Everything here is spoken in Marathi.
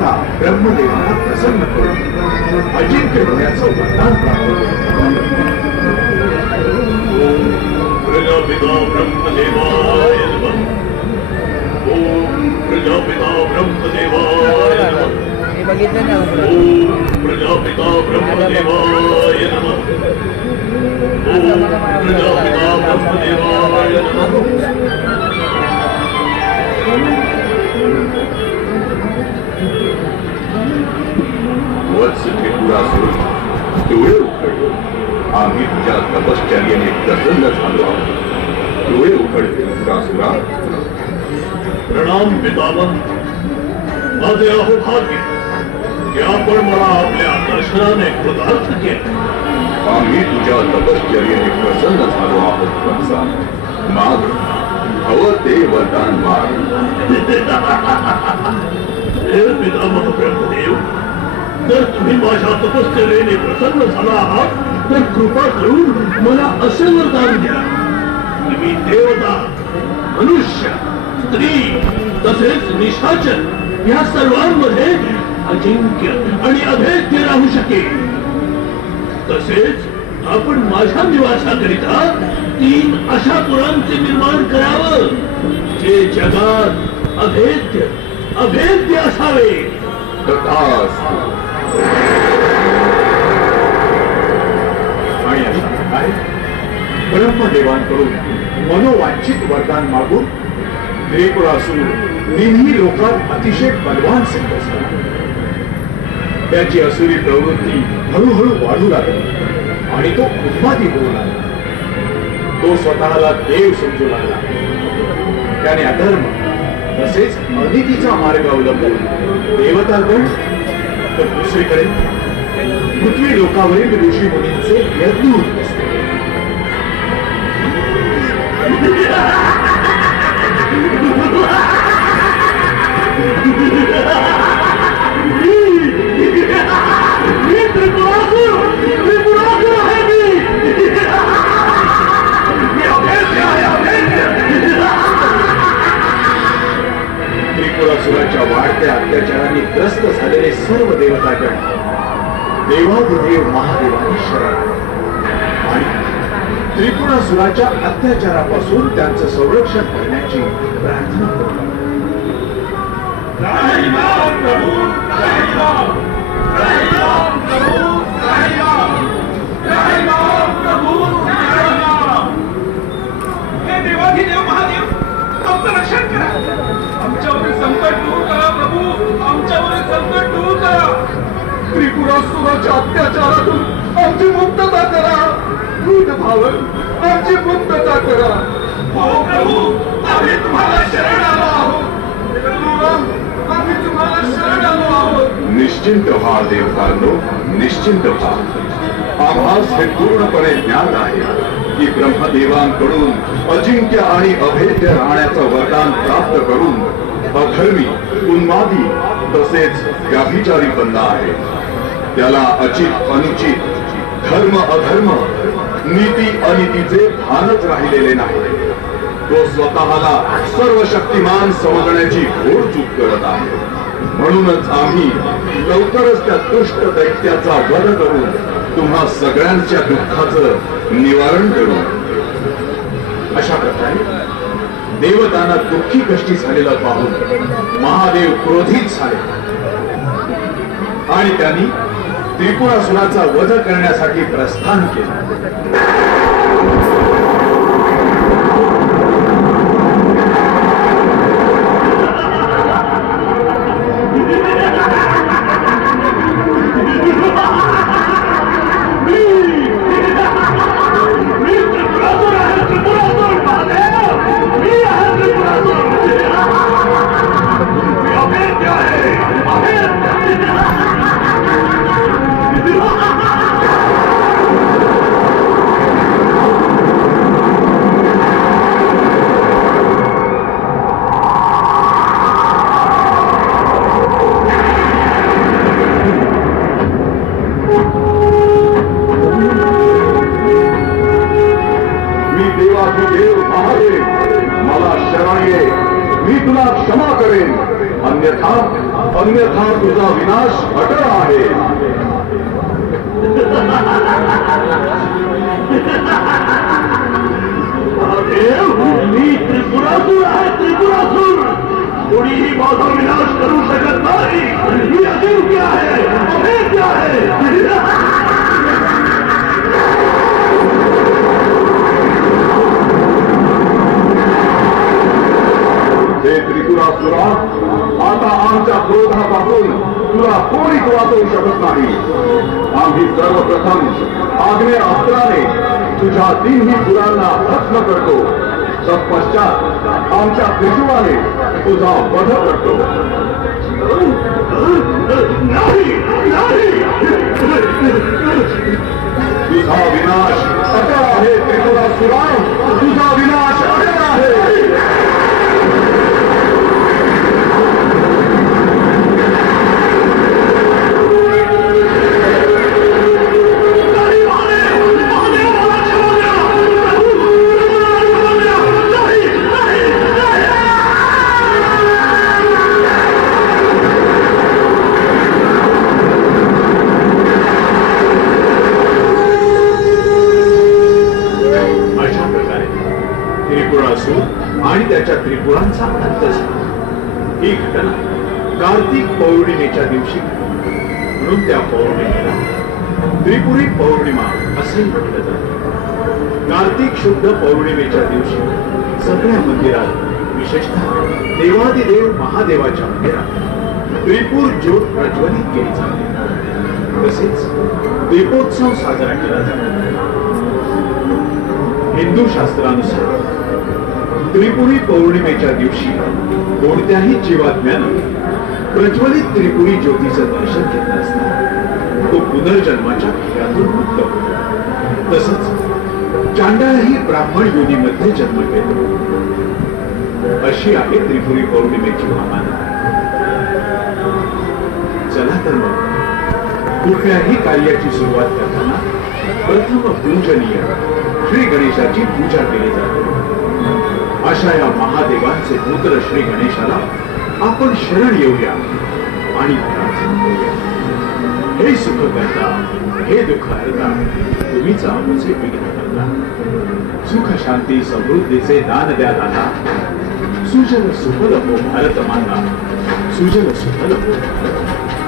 देवता ब्रह्मदेवाला प्रसन्न करून अजिंक्य होण्याचं वरदान प्राप्त केलं. ओम प्रजापिता ब्रह्मदेवाय नमः. ओम प्रजापिता ब्रह्मदेवाय नमः. ओम प्रजापिता ब्रह्मदेवाय नमः. ओम प्रजापिता ब्रह्मदेवाय नमः. वत्स त्रिपुरासुर, डोळे उघड. आम्ही तुझ्या तपश्चर्येने प्रसन्न झालो आहोत. डोळे उघड त्रिपुरासुरा. प्रणाम पितामह. माझे अहोभाग्य की आपण मला आपल्या दर्शनाने कृतार्थ केले. आम्ही तुझ्या तपश्चर्येने प्रसन्न झालो आहोत वत्सा. माग हवं ते वरदान माग. हे पितामह ब्रह्मदेव, जर तुम्ही माझ्या तपश्चर्येने प्रसन्न झाला आहात तर कृपा करून मला असे वरदान द्या की मी देवता, मनुष्य, स्त्री तसेच निशाचर या सर्वांमध्ये अजिंक्य आणि अभेद्य राहू शकेल. तसेच आपण माझ्या निवासाकरिता 3 अशा पुरांचे निर्माण करावं जे जगात अभेद्य अभेद्य असावे. तथास्तु. आणि अशा प्रकारे ब्रह्मदेवांकडून मनोवांछित वरदान मागून त्रिपुरासुर तिन्ही लोकात अतिशय बलवान सिद्ध झाला. त्याची असुरी प्रवृत्ती हळूहळू वाढू लागली आणि तो उन्मादी होऊ लागला. तो स्वतःला देव समजू लागला. त्याने अधर्म तसेच अनितीचा मार्ग अवलंबून देवतागण तर दुसरीकडे पृथ्वी लोकावरील ऋषी मुनींचे यज्ञ होत असते. त्रिपुरासुराच्या वाढत्या अत्याचाराने ग्रस्त झालेले सर्व देवतागण देवाधिदेव महादेवाने शरण आणि त्रिपुरासुराच्या अत्याचारापासून त्यांचं संरक्षण करण्याची प्रार्थना करतात. हे देवाधिदेव महादेव, आमचं रक्षण करा. आमच्यावरील संकट दूर करा प्रभू. आमच्यावरील संकट दूर करा. त्रिपुरासुराच्या अत्याचारातून आमची मुक्तता करा. दूध भावन आमची मुक्तता करा. हो प्रभू, आम्ही तुम्हाला शरण आलो आहोत. आम्ही तुम्हाला शरण आलो आहोत. निश्चिंत व्हा देवतांनो, निश्चिंत व्हा. आम्हास हे पूर्णपणे ज्ञान आहे की ब्रह्मदेवांकडून अजिंक्य आणि अभेद्य राहण्याचं वरदान प्राप्त करून अधर्मी, उन्मादी तसेच व्याभिचारी बनला आहे. त्याला अचित अनुचित, धर्म अधर्म, नीती अनितीचे भानच राहिलेले नाही. तो स्वतःला सर्व शक्तिमान समजण्याची घोर चूक करत आहे. म्हणूनच आम्ही लवकरच त्या दुष्ट दैत्याचा वध करून तुम्हा सगळ्यांच्या दुःखाचं निवारण करू. अशा प्रकारे देवतांना दुःखी कष्टी झालेला पाहून महादेव क्रोधित झाले आणि त्यांनी त्रिपुरासुराचा वध करण्यासाठी प्रस्थान केले. अन्यथा तुझा विनाश अटळ आहे. मी त्रिपुरासूर आहे, त्रिपुरासूर. कोणीही माझा विनाश करू शकत नाही. मी अजिंक्य आहे, अभेद्य आहे. हे त्रिपुरासुरा, आता आमच्या क्रोधापासून तुला कोणीच वाचवू शकत नाही. आम्ही सर्वप्रथम आग्नेय अस्त्राने तुझ्या तिन्ही पुरांना भस्म करतो. तत्पश्चात आमच्या त्रिशूळाने तुझा वध करतो. तुझा विनाश अटळ आहे त्रिपुरासुरा, तुझा विनाश अटळ आहे. आणि त्याच्या त्रिपुरांचा अंत झाला. ही घटना कार्तिक पौर्णिमेच्या दिवशी, म्हणून त्या पौर्णिमेला त्रिपुरी पौर्णिमा असे म्हटलं जातं. कार्तिक शुद्ध पौर्णिमेच्या दिवशी सगळ्या मंदिरात, विशेषतः देवादिदेव महादेवाच्या मंदिरात त्रिपूर ज्योत प्रज्वलित केली जाते. तसेच दीपोत्सव साजरा केला जातो. हिंदू शास्त्रानुसार त्रिपुरी पौर्णिमेच्या दिवशी कोणत्याही जीवात्म्यानं प्रज्वलित त्रिपुरी ज्योतीचं दर्शन घेतलं असता तो पुनर्जन्माच्या खेळातून मुक्त होतो. तसंच चांडाळही ब्राह्मण योनीमध्ये जन्म घेतो. अशी आहे त्रिपुरी पौर्णिमेची मान्यता. चला तर मग कुठल्याही कार्याची सुरुवात करताना प्रथम पूजनीय श्री गणेशाची पूजा केली जाते. अशा या महादेवांचे पुत्र श्री गणेशाला आपण शरण येऊया आणि प्रार्थना करूया. हे सुख करता, हे दुःख हरता, तुम्हीच आमचे विघ्न करता. सुख शांती समृद्धीचे दान द्या दाता. सुजल सुफल हो भारत माता, सुजल सुफल हो भारत.